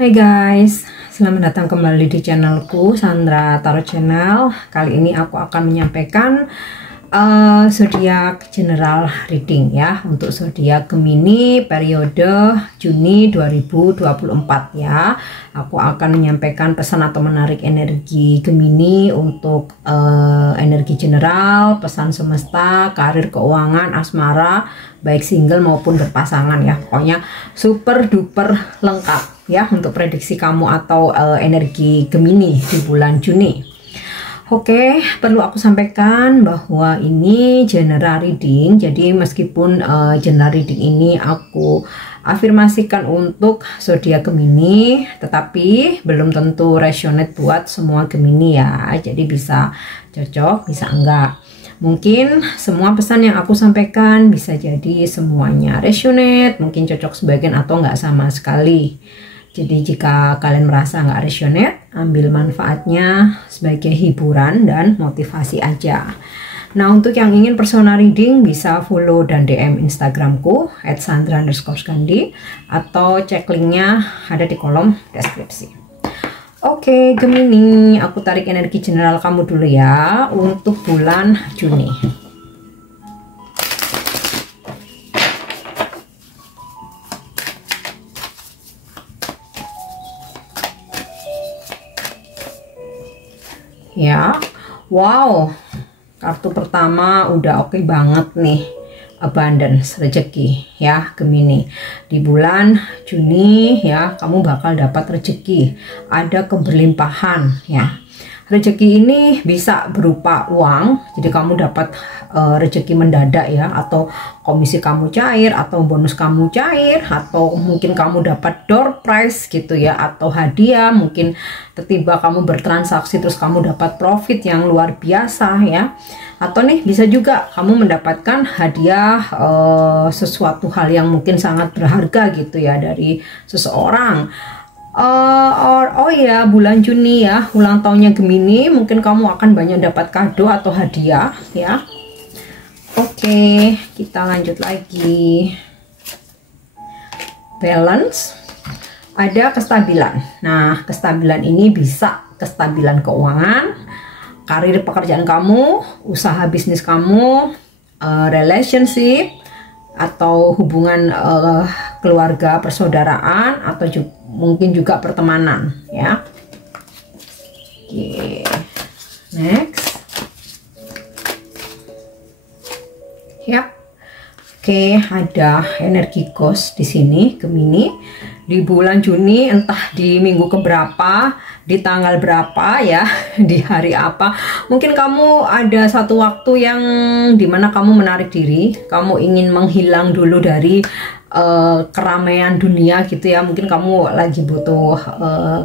Hai guys, selamat datang kembali di channelku Sandra Tarot Channel. Kali ini aku akan menyampaikan zodiak general reading ya, untuk zodiak Gemini periode Juni 2024 ya. Aku akan menyampaikan pesan atau menarik energi Gemini untuk energi general, pesan semesta, karir, keuangan, asmara, baik single maupun berpasangan ya. Pokoknya super duper lengkap ya untuk prediksi kamu atau energi Gemini di bulan Juni. Oke, perlu aku sampaikan bahwa ini general reading. Jadi meskipun general reading ini aku afirmasikan untuk zodiak Gemini, tetapi belum tentu resonate buat semua Gemini ya. Jadi bisa cocok, bisa enggak. Mungkin semua pesan yang aku sampaikan bisa jadi semuanya resonate, mungkin cocok sebagian atau enggak sama sekali. Jadi jika kalian merasa nggak resonate, ambil manfaatnya sebagai hiburan dan motivasi aja. Nah, untuk yang ingin personal reading bisa follow dan DM Instagramku @sandra_gandhi atau cek linknya ada di kolom deskripsi. Oke, Gemini, aku tarik energi general kamu dulu ya untuk bulan Juni. Ya, wow, kartu pertama udah oke banget nih, abundance, rezeki ya Gemini. Di bulan Juni ya, kamu bakal dapat rezeki, ada keberlimpahan ya. Rezeki ini bisa berupa uang, jadi kamu dapat rezeki mendadak ya, atau komisi kamu cair, atau bonus kamu cair, atau mungkin kamu dapat door prize gitu ya, atau hadiah, mungkin tiba-tiba kamu bertransaksi terus kamu dapat profit yang luar biasa ya. Atau nih bisa juga kamu mendapatkan hadiah sesuatu hal yang mungkin sangat berharga gitu ya dari seseorang. Oh ya, bulan Juni ya, ulang tahunnya Gemini, mungkin kamu akan banyak dapat kado atau hadiah ya. Oke, kita lanjut lagi. Balance, ada kestabilan. Nah, kestabilan ini bisa kestabilan keuangan, karir pekerjaan kamu, usaha bisnis kamu, relationship, atau hubungan keluarga, persaudaraan, atau mungkin juga pertemanan ya. Oke, next. Yap. Oke, ada energi ghost di sini Gemini di bulan Juni, entah di minggu keberapa, di tanggal berapa ya, di hari apa. Mungkin kamu ada satu waktu yang dimana kamu menarik diri, kamu ingin menghilang dulu dari keramaian dunia gitu ya. Mungkin kamu lagi butuh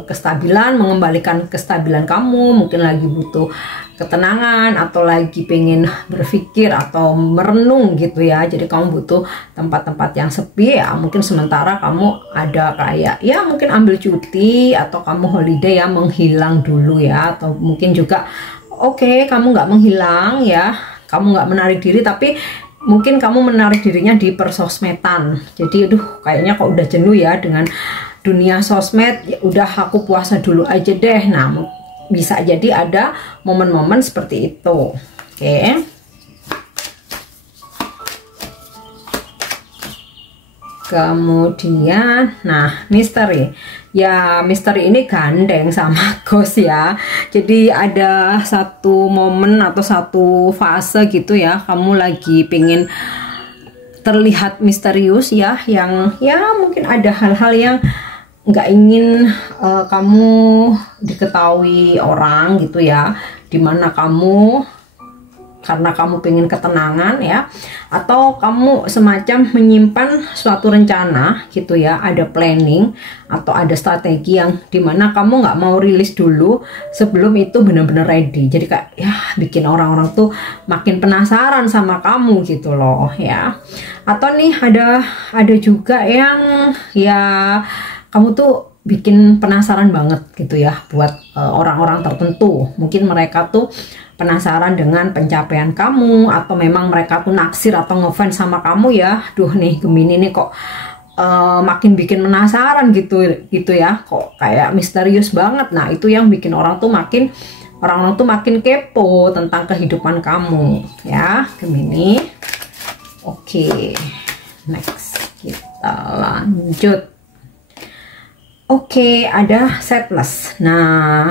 kestabilan, mengembalikan kestabilan kamu, mungkin lagi butuh ketenangan, atau lagi pengen berpikir atau merenung gitu ya. Jadi kamu butuh tempat-tempat yang sepi ya. Mungkin sementara kamu ada kayak ya mungkin ambil cuti, atau kamu holiday ya, menghilang dulu ya. Atau mungkin juga oke, kamu nggak menghilang ya, kamu nggak menarik diri, tapi mungkin kamu menarik dirinya di persosmedan. Jadi aduh, kayaknya kok udah jenuh ya dengan dunia sosmed, ya udah aku puasa dulu aja deh. Nah, bisa jadi ada momen-momen seperti itu. Oke. Kemudian, nah, misteri. Ya, misteri ini gandeng sama ghost ya. Jadi ada satu momen atau satu fase gitu ya, kamu lagi pengen terlihat misterius ya, yang ya mungkin ada hal-hal yang nggak ingin kamu diketahui orang gitu ya, dimana kamu karena kamu pengen ketenangan ya, atau kamu semacam menyimpan suatu rencana gitu ya, ada planning atau ada strategi yang dimana kamu nggak mau rilis dulu sebelum itu benar-benar ready. Jadi kayak ya bikin orang-orang tuh makin penasaran sama kamu gitu loh ya. Atau nih ada juga yang ya kamu tuh bikin penasaran banget gitu ya buat orang-orang tertentu. Mungkin mereka tuh penasaran dengan pencapaian kamu, atau memang mereka tuh naksir atau ngefans sama kamu ya. Duh nih Gemini nih kok makin bikin penasaran gitu ya, kok kayak misterius banget. Nah itu yang bikin orang tuh makin kepo tentang kehidupan kamu ya Gemini. Oke, next kita lanjut. Oke, ada sadness. Nah,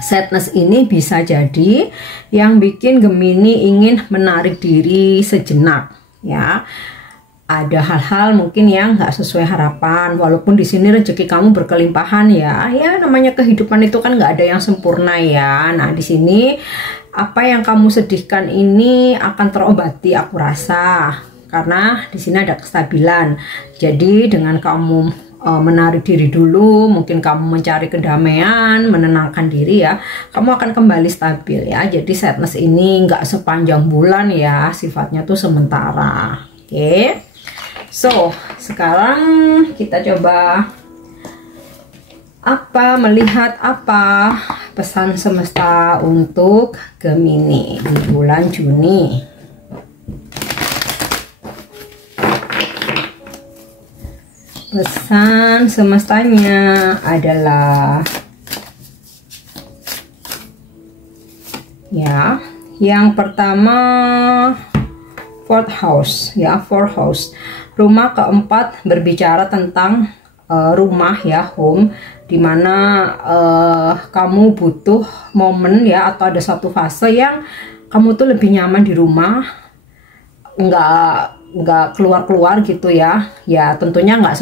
sadness ini bisa jadi yang bikin Gemini ingin menarik diri sejenak ya. Ada hal-hal mungkin yang nggak sesuai harapan, walaupun di sini rezeki kamu berkelimpahan ya. Ya namanya kehidupan itu kan nggak ada yang sempurna ya. Nah di sini apa yang kamu sedihkan ini akan terobati aku rasa, karena di sini ada kestabilan. Jadi dengan kamu menarik diri dulu, mungkin kamu mencari kedamaian, menenangkan diri ya, kamu akan kembali stabil ya. Jadi sadness ini nggak sepanjang bulan ya, sifatnya tuh sementara. Oke. So, sekarang kita coba melihat apa pesan semesta untuk Gemini di bulan Juni. Pesan semestanya adalah ya, yang pertama fourth house ya, fourth house. Rumah keempat berbicara tentang rumah ya, home, dimana kamu butuh momen ya, atau ada satu fase yang kamu tuh lebih nyaman di rumah, nggak keluar gitu ya. Ya tentunya nggak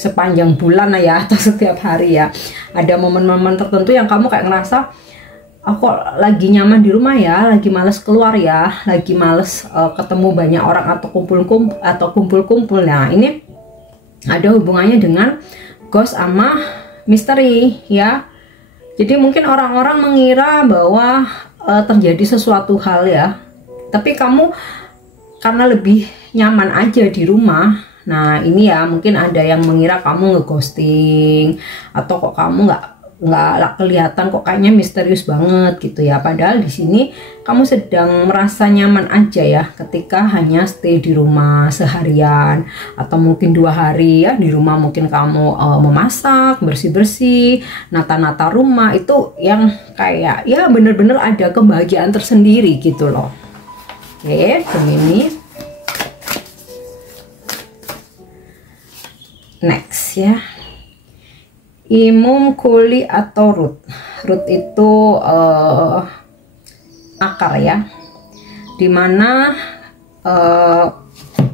sepanjang bulan ya, atau setiap hari ya. Ada momen-momen tertentu yang kamu kayak ngerasa aku lagi nyaman di rumah ya, lagi males keluar ya, lagi males ketemu banyak orang atau kumpul-kumpul. Nah ini ada hubungannya dengan ghost sama misteri ya. Jadi mungkin orang-orang mengira bahwa terjadi sesuatu hal ya, tapi kamu karena lebih nyaman aja di rumah. Nah ini ya, mungkin ada yang mengira kamu ngeghosting, atau kok kamu nggak kelihatan, kok kayaknya misterius banget gitu ya. Padahal di sini kamu sedang merasa nyaman aja ya, ketika hanya stay di rumah seharian atau mungkin 2 hari ya di rumah. Mungkin kamu memasak, bersih-bersih, nata-nata rumah, itu yang kayak ya bener-bener ada kebahagiaan tersendiri gitu loh. Oke, Gemini. Next ya, imum, kuli, atau root. Root itu akar ya, dimana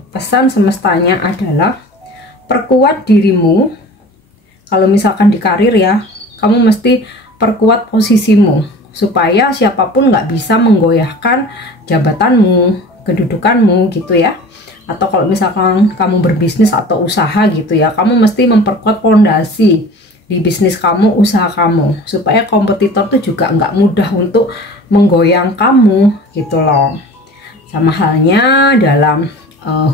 pesan semestanya adalah perkuat dirimu. Kalau misalkan di karir ya, kamu mesti perkuat posisimu supaya siapapun nggak bisa menggoyahkan jabatanmu, kedudukanmu gitu ya. Atau kalau misalkan kamu berbisnis atau usaha gitu ya, kamu mesti memperkuat fondasi di bisnis kamu, usaha kamu, supaya kompetitor tuh juga nggak mudah untuk menggoyang kamu gitu loh. Sama halnya dalam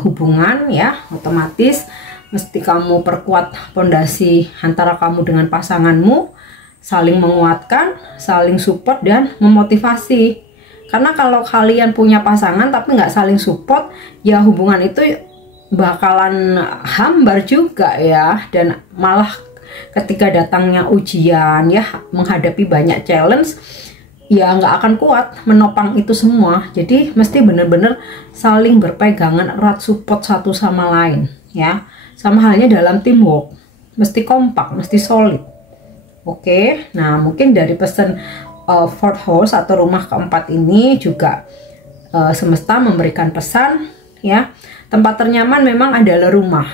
hubungan ya, otomatis mesti kamu perkuat fondasi antara kamu dengan pasanganmu, saling menguatkan, saling support dan memotivasi. Karena kalau kalian punya pasangan tapi nggak saling support, ya hubungan itu bakalan hambar juga ya, dan malah ketika datangnya ujian ya, menghadapi banyak challenge, ya nggak akan kuat menopang itu semua. Jadi mesti bener-bener saling berpegangan erat, support satu sama lain ya. Sama halnya dalam teamwork, mesti kompak, mesti solid. Oke, nah mungkin dari pesan fourth house atau rumah keempat ini juga semesta memberikan pesan ya, tempat ternyaman memang adalah rumah.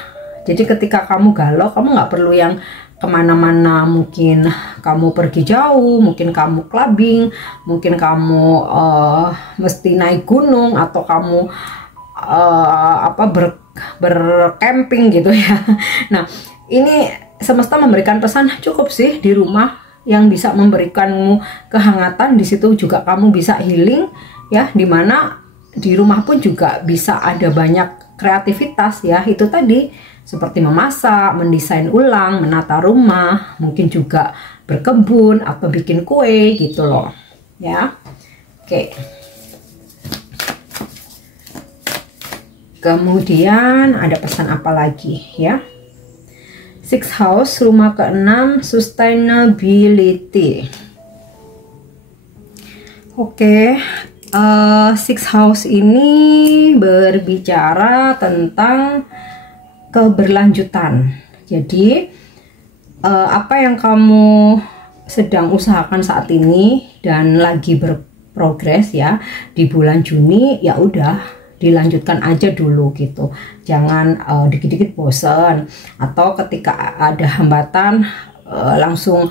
Jadi ketika kamu galau, kamu nggak perlu yang kemana-mana. Mungkin kamu pergi jauh, mungkin kamu clubbing, mungkin kamu mesti naik gunung, atau kamu bercamping gitu ya. Nah ini semesta memberikan pesan cukup sih di rumah, yang bisa memberikanmu kehangatan. Di situ juga kamu bisa healing ya, dimana di rumah pun juga bisa ada banyak kreativitas ya. Itu tadi seperti memasak, mendesain ulang, menata rumah, mungkin juga berkebun atau bikin kue gitu loh ya. Oke. Kemudian ada pesan apa lagi ya? Sixth house, rumah ke-6, sustainability. Oke, sixth house ini berbicara tentang keberlanjutan. Jadi apa yang kamu sedang usahakan saat ini dan lagi berprogres ya di bulan Juni, ya udah dilanjutkan aja dulu gitu. Jangan dikit-dikit bosen atau ketika ada hambatan langsung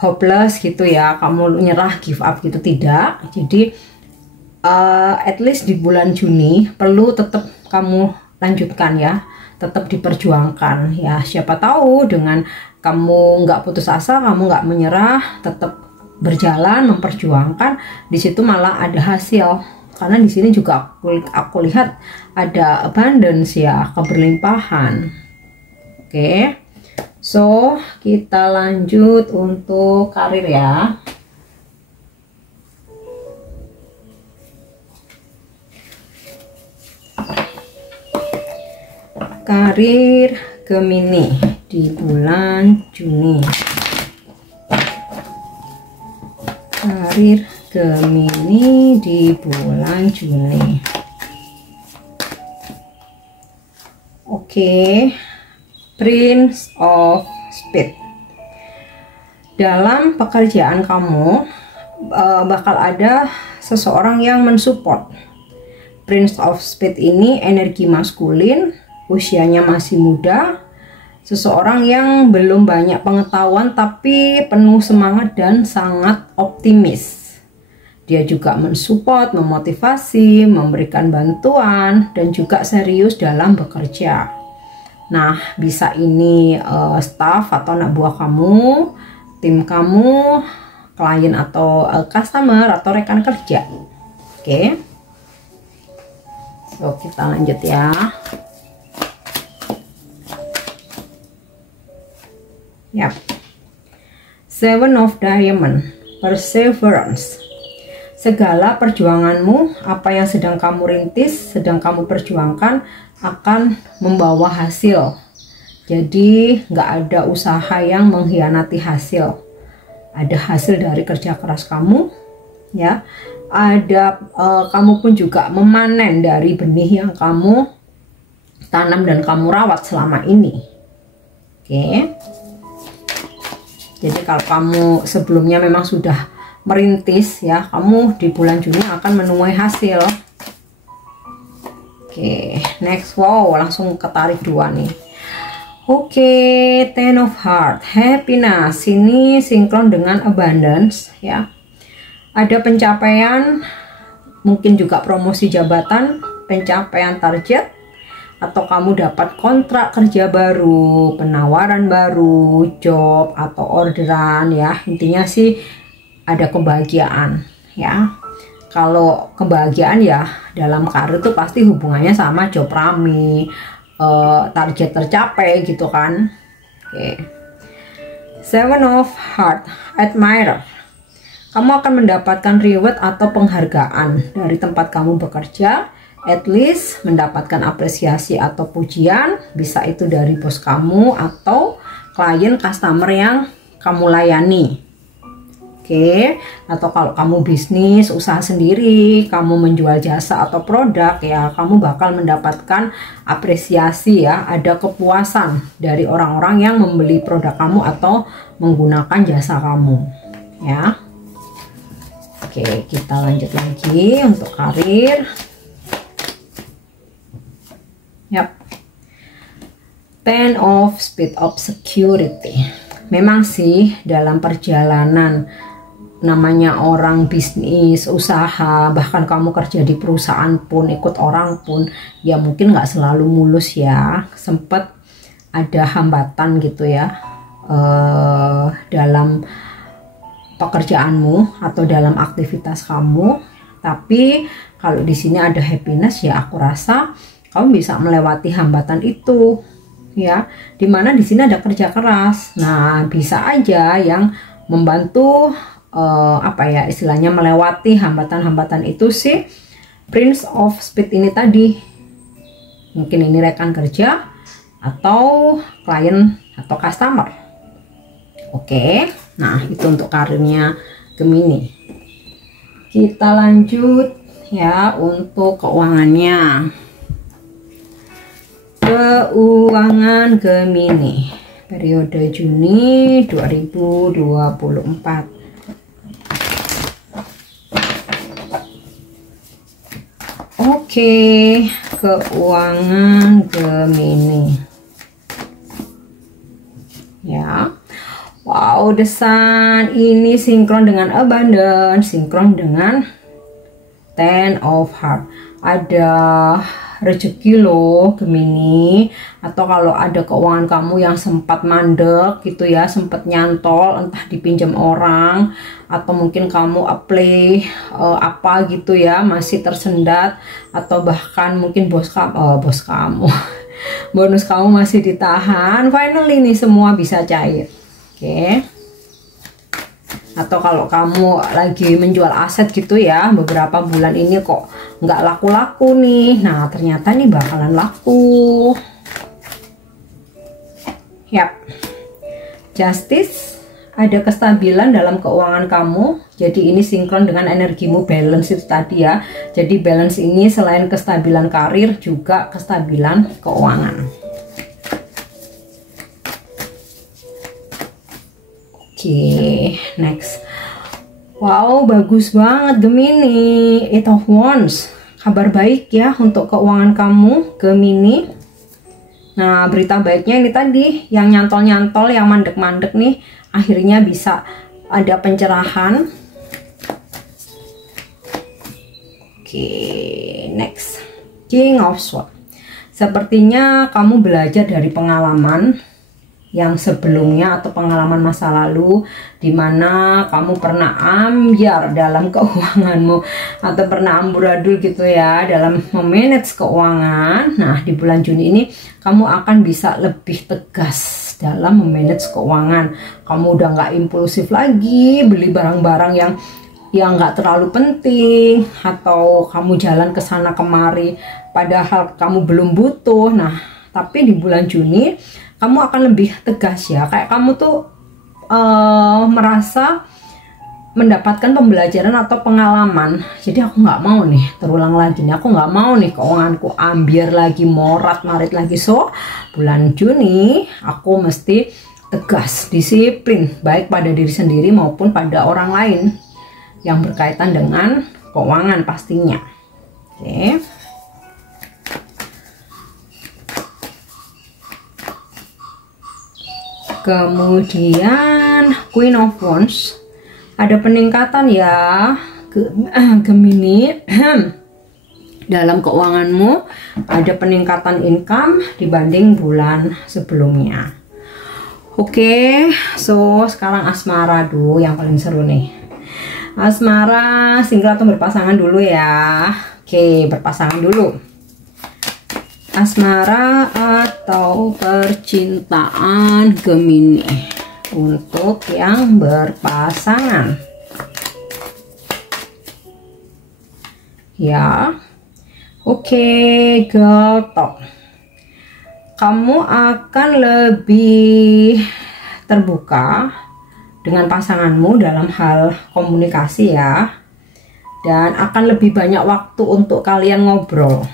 hopeless gitu ya, kamu nyerah, give up gitu, tidak. Jadi at least di bulan Juni perlu tetap kamu lanjutkan ya, tetap diperjuangkan ya. Siapa tahu dengan kamu nggak putus asa, kamu nggak menyerah, tetap berjalan memperjuangkan, di situ malah ada hasil. Karena di sini juga aku lihat ada abundance ya, keberlimpahan. Oke. So, kita lanjut untuk karir ya. Karir Gemini di bulan Juni. Karir Gemini di bulan Juni. Oke, Prince of Spades. Dalam pekerjaan kamu bakal ada seseorang yang mensupport. Prince of Spades ini energi maskulin, usianya masih muda, seseorang yang belum banyak pengetahuan tapi penuh semangat dan sangat optimis. Dia juga mensupport, memotivasi, memberikan bantuan, dan juga serius dalam bekerja. Nah, bisa ini staff atau anak buah kamu, tim kamu, klien atau customer atau rekan kerja. Oke. So, kita lanjut ya. Yap. Seven of Diamond, perseverance. Segala perjuanganmu, apa yang sedang kamu rintis, sedang kamu perjuangkan akan membawa hasil. Jadi nggak ada usaha yang mengkhianati hasil. Ada hasil dari kerja keras kamu, ya. Ada kamu pun juga memanen dari benih yang kamu tanam dan kamu rawat selama ini. Oke. Jadi kalau kamu sebelumnya memang sudah merintis ya, kamu di bulan Juni akan menuai hasil. Oke, next. Wow, langsung ketarik dua nih. Oke, Ten of Heart, happiness. Ini sinkron dengan abundance ya. Ada pencapaian, mungkin juga promosi jabatan, pencapaian target, atau kamu dapat kontrak kerja baru, penawaran baru, job atau orderan ya. Intinya sih ada kebahagiaan ya. Kalau kebahagiaan ya dalam karir itu pasti hubungannya sama job rame, target tercapai gitu kan. Oke. Seven of Heart, admirer. Kamu akan mendapatkan reward atau penghargaan dari tempat kamu bekerja, at least mendapatkan apresiasi atau pujian, bisa itu dari bos kamu atau klien customer yang kamu layani. Oke, atau kalau kamu bisnis, usaha sendiri, kamu menjual jasa atau produk ya, kamu bakal mendapatkan apresiasi ya, ada kepuasan dari orang-orang yang membeli produk kamu atau menggunakan jasa kamu ya. Oke, kita lanjut lagi untuk karir. Yap. Ten of Spades of Security. Memang sih dalam perjalanan namanya orang bisnis, usaha, bahkan kamu kerja di perusahaan pun, ikut orang pun, ya mungkin nggak selalu mulus ya. Sempat ada hambatan gitu ya dalam pekerjaanmu atau dalam aktivitas kamu. Tapi kalau di sini ada happiness ya, aku rasa kamu bisa melewati hambatan itu ya. Dimana di sini ada kerja keras. Nah, bisa aja yang membantu apa ya istilahnya melewati hambatan-hambatan itu sih Prince of Spades ini tadi Mungkin ini rekan kerja atau klien atau customer. Oke, nah itu untuk karirnya Gemini. Kita lanjut ya untuk keuangannya. Keuangan Gemini periode Juni 2024. Oke, keuangan Gemini. Ya. Wow, The Sun ini sinkron dengan abundance, sinkron dengan Ten of Heart. Ada rezeki loh Gemini, atau kalau ada keuangan kamu yang sempat mandek gitu ya, sempat nyantol, entah dipinjam orang atau mungkin kamu apply apa gitu ya, masih tersendat, atau bahkan mungkin bos kamu bonus kamu masih ditahan. Finally nih semua bisa cair. Oke. Atau kalau kamu lagi menjual aset gitu ya, beberapa bulan ini kok nggak laku-laku nih, nah ternyata nih bakalan laku. Yap. Justice, ada kestabilan dalam keuangan kamu. Jadi ini sinkron dengan energimu, balance itu tadi ya. Jadi balance ini selain kestabilan karir juga kestabilan keuangan. Oke, next. Wow, bagus banget Gemini. Eight of Wands. Kabar baik ya untuk keuangan kamu Gemini. Nah, berita baiknya ini tadi, yang nyantol-nyantol, yang mandek-mandek nih, akhirnya bisa ada pencerahan. Oke, next. King of Swords. Sepertinya kamu belajar dari pengalaman yang sebelumnya atau pengalaman masa lalu, dimana kamu pernah ambyar dalam keuanganmu atau pernah amburadul gitu ya dalam memanage keuangan. Nah, di bulan Juni ini kamu akan bisa lebih tegas dalam memanage keuangan. Kamu udah nggak impulsif lagi beli barang-barang yang nggak terlalu penting, atau kamu jalan ke sana kemari padahal kamu belum butuh. Nah, tapi di bulan Juni kamu akan lebih tegas ya, kayak kamu tuh merasa mendapatkan pembelajaran atau pengalaman. Jadi aku nggak mau nih terulang lagi nih, aku nggak mau nih keuanganku ambiar lagi, morat-marit lagi. So bulan Juni aku mesti tegas, disiplin, baik pada diri sendiri maupun pada orang lain yang berkaitan dengan keuangan pastinya. Oke. Kemudian Queen of Wands, ada peningkatan ya Gemini dalam keuanganmu, ada peningkatan income dibanding bulan sebelumnya. Oke, so sekarang asmara dulu yang paling seru nih. Asmara single atau berpasangan dulu ya. Oke, berpasangan dulu. Asmara atau percintaan Gemini untuk yang berpasangan ya. Oke, girl talk, kamu akan lebih terbuka dengan pasanganmu dalam hal komunikasi ya, dan akan lebih banyak waktu untuk kalian ngobrol.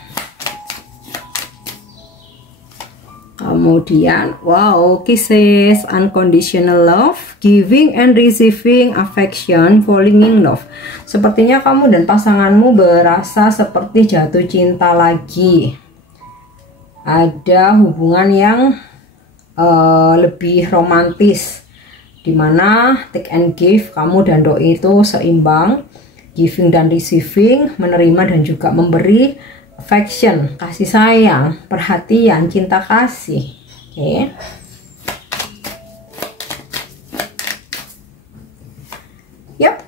Kemudian, wow, kisses, unconditional love, giving and receiving affection, falling in love. Sepertinya kamu dan pasanganmu berasa seperti jatuh cinta lagi. Ada hubungan yang lebih romantis, dimana take and give, kamu dan doi itu seimbang, giving dan receiving, menerima dan juga memberi, affection, kasih sayang, perhatian, cinta kasih. Oke. Yap,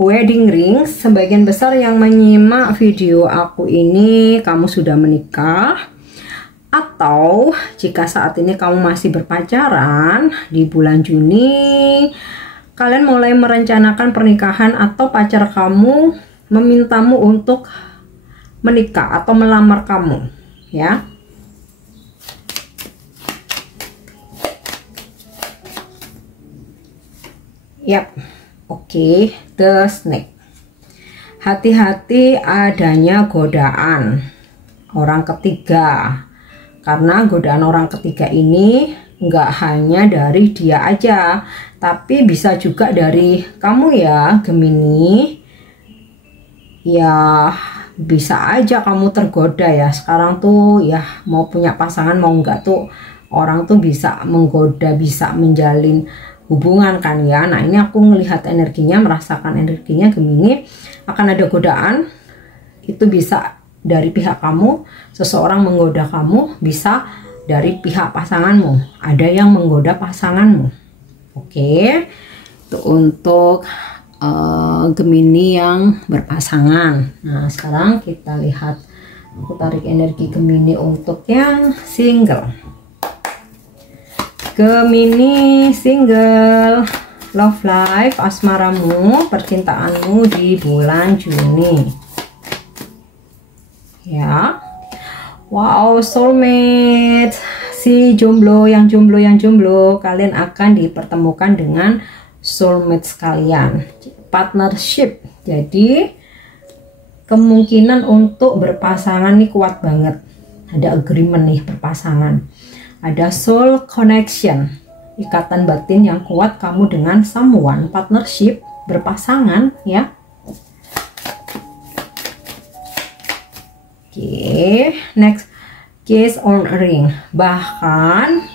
wedding ring. Sebagian besar yang menyimak video aku ini kamu sudah menikah, atau jika saat ini kamu masih berpacaran, di bulan Juni kalian mulai merencanakan pernikahan, atau pacar kamu memintamu untuk menikah atau melamar kamu ya. Yap, oke. The snake. Hati-hati adanya godaan orang ketiga, karena godaan orang ketiga ini nggak hanya dari dia aja, tapi bisa juga dari kamu ya Gemini. Ya bisa aja kamu tergoda ya. Sekarang tuh ya mau punya pasangan mau nggak tuh orang tuh bisa menggoda, bisa menjalin hubungan kan ya. Nah ini aku melihat energinya, merasakan energinya Gemini akan ada godaan. Itu bisa dari pihak kamu, seseorang menggoda kamu, bisa dari pihak pasanganmu, ada yang menggoda pasanganmu. Oke, itu untuk Gemini yang berpasangan. Nah sekarang kita lihat, aku tarik energi Gemini untuk yang single. Gemini single, love life, asmaramu, percintaanmu di bulan Juni. Ya, wow, soulmate, si jomblo, yang jomblo, kalian akan dipertemukan dengan soulmate sekalian, partnership. Jadi kemungkinan untuk berpasangan nih kuat banget, ada agreement nih berpasangan. Ada soul connection, ikatan batin yang kuat kamu dengan someone, partnership, berpasangan ya. Oke, next, kiss on ring. Bahkan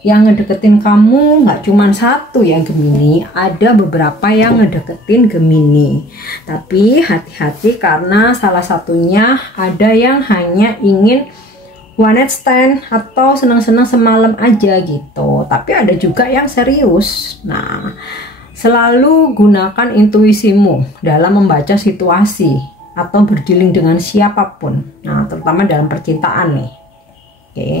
yang ngedeketin kamu nggak cuma satu ya Gemini, ada beberapa yang ngedeketin Gemini. Tapi hati-hati karena salah satunya ada yang hanya ingin one night stand atau senang-senang semalam aja gitu, tapi ada juga yang serius. Nah selalu gunakan intuisimu dalam membaca situasi atau berdealing dengan siapapun, nah terutama dalam percintaan nih. Oke,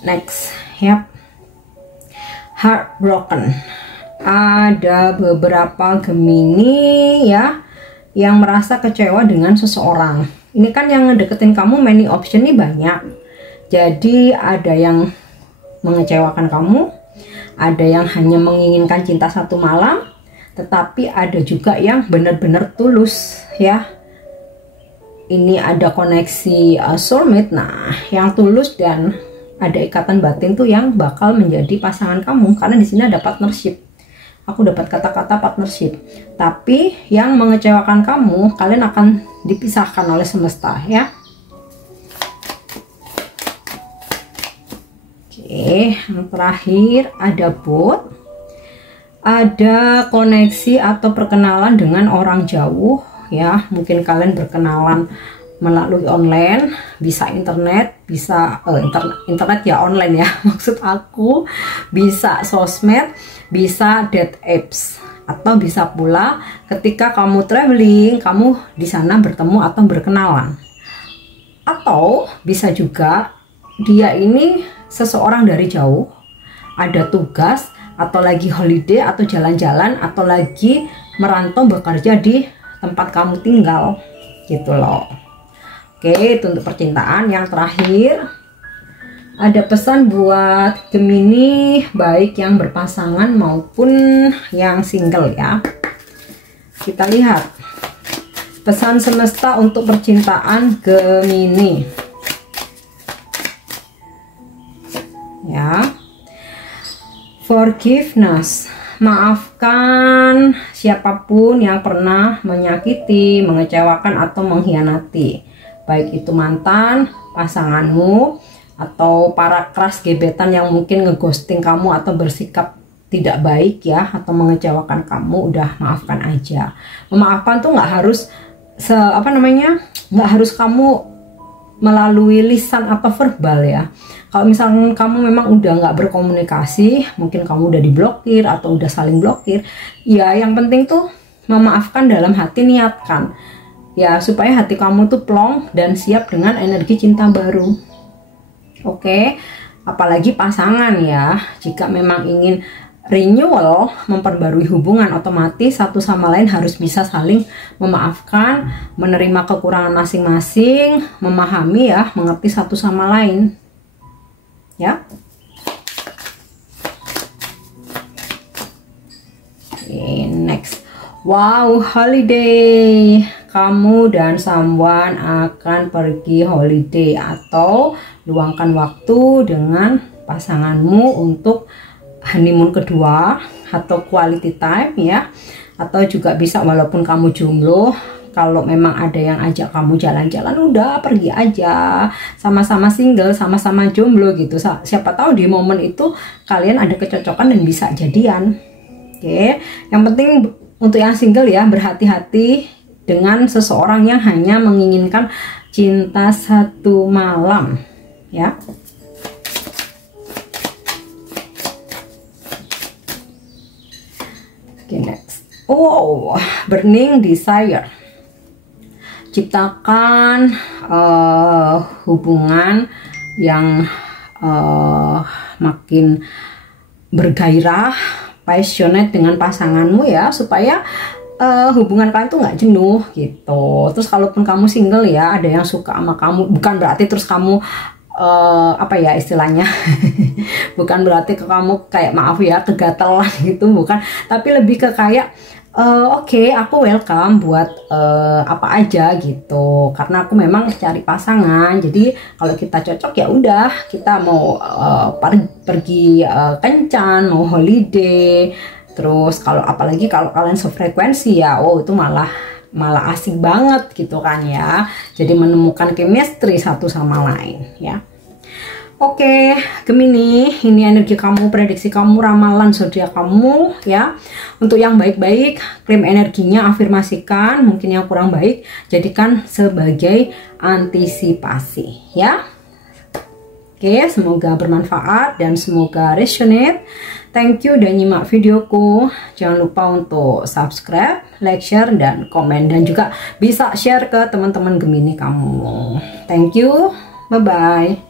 next, yap, heartbroken. Ada beberapa Gemini ya yang merasa kecewa dengan seseorang. Ini kan yang ngedeketin kamu many option nih banyak. Jadi ada yang mengecewakan kamu, ada yang hanya menginginkan cinta satu malam, tetapi ada juga yang benar-benar tulus ya. Ini ada koneksi soulmate, nah yang tulus dan ada ikatan batin tuh yang bakal menjadi pasangan kamu, karena di sini ada partnership. Aku dapat kata-kata partnership, tapi yang mengecewakan kamu, kalian akan dipisahkan oleh semesta ya. Oke, yang terakhir ada both. Ada koneksi atau perkenalan dengan orang jauh ya. Mungkin kalian berkenalan melalui online, bisa internet, bisa internet ya online ya. Maksud aku bisa sosmed, bisa date apps, atau bisa pula ketika kamu traveling, kamu di sana bertemu atau berkenalan. Atau bisa juga dia ini seseorang dari jauh, ada tugas atau lagi holiday atau jalan-jalan atau lagi merantau bekerja di tempat kamu tinggal gitu loh. Oke, itu untuk percintaan. Yang terakhir ada pesan buat Gemini, baik yang berpasangan maupun yang single ya. Kita lihat pesan semesta untuk percintaan Gemini ya. Forgiveness, maafkan siapapun yang pernah menyakiti, mengecewakan atau mengkhianati, baik itu mantan, pasanganmu, atau para keras gebetan yang mungkin ngeghosting kamu atau bersikap tidak baik ya, atau mengecewakan kamu. Udah maafkan aja. Memaafkan tuh nggak harus nggak harus kamu melalui lisan atau verbal ya. Kalau misalnya kamu memang udah nggak berkomunikasi, mungkin kamu udah diblokir atau udah saling blokir ya, yang penting tuh memaafkan dalam hati, niatkan ya, supaya hati kamu tuh plong dan siap dengan energi cinta baru. Oke, apalagi pasangan ya, jika memang ingin renewal, memperbarui hubungan, otomatis satu sama lain harus bisa saling memaafkan, menerima kekurangan masing-masing, memahami ya, mengerti satu sama lain. Ya. Okay, next. Wow, holiday. Kamu dan someone akan pergi holiday atau luangkan waktu dengan pasanganmu untuk honeymoon kedua atau quality time ya, atau juga bisa walaupun kamu jomblo, kalau memang ada yang ajak kamu jalan-jalan udah pergi aja, sama-sama single, sama-sama jomblo gitu. Siapa tahu di momen itu kalian ada kecocokan dan bisa jadian. Oke, yang penting untuk yang single ya, berhati-hati dengan seseorang yang hanya menginginkan cinta satu malam ya. Okay, next. Oh, burning desire. Ciptakan hubungan yang makin bergairah, passionate dengan pasanganmu ya, supaya hubungan kalian tuh nggak jenuh gitu. Terus kalaupun kamu single ya, ada yang suka sama kamu, bukan berarti terus kamu apa ya istilahnya bukan berarti ke kamu kayak maaf ya kegatelan gitu, bukan, tapi lebih ke kayak oke, aku welcome buat apa aja gitu, karena aku memang cari pasangan. Jadi kalau kita cocok ya udah, kita mau pergi kencan, mau holiday. Terus kalau apalagi kalau kalian sefrekuensi ya, oh itu malah asik banget gitu kan ya. Jadi menemukan chemistry satu sama lain ya. Oke, Gemini, ini energi kamu, prediksi kamu, ramalan zodiak kamu ya. Untuk yang baik-baik, klaim energinya, afirmasikan. Mungkin yang kurang baik, jadikan sebagai antisipasi ya. Oke, semoga bermanfaat dan semoga resonate. Thank you udah nyimak videoku. Jangan lupa untuk subscribe, like, share, dan komen. Dan juga bisa share ke teman-teman Gemini kamu. Thank you, bye-bye.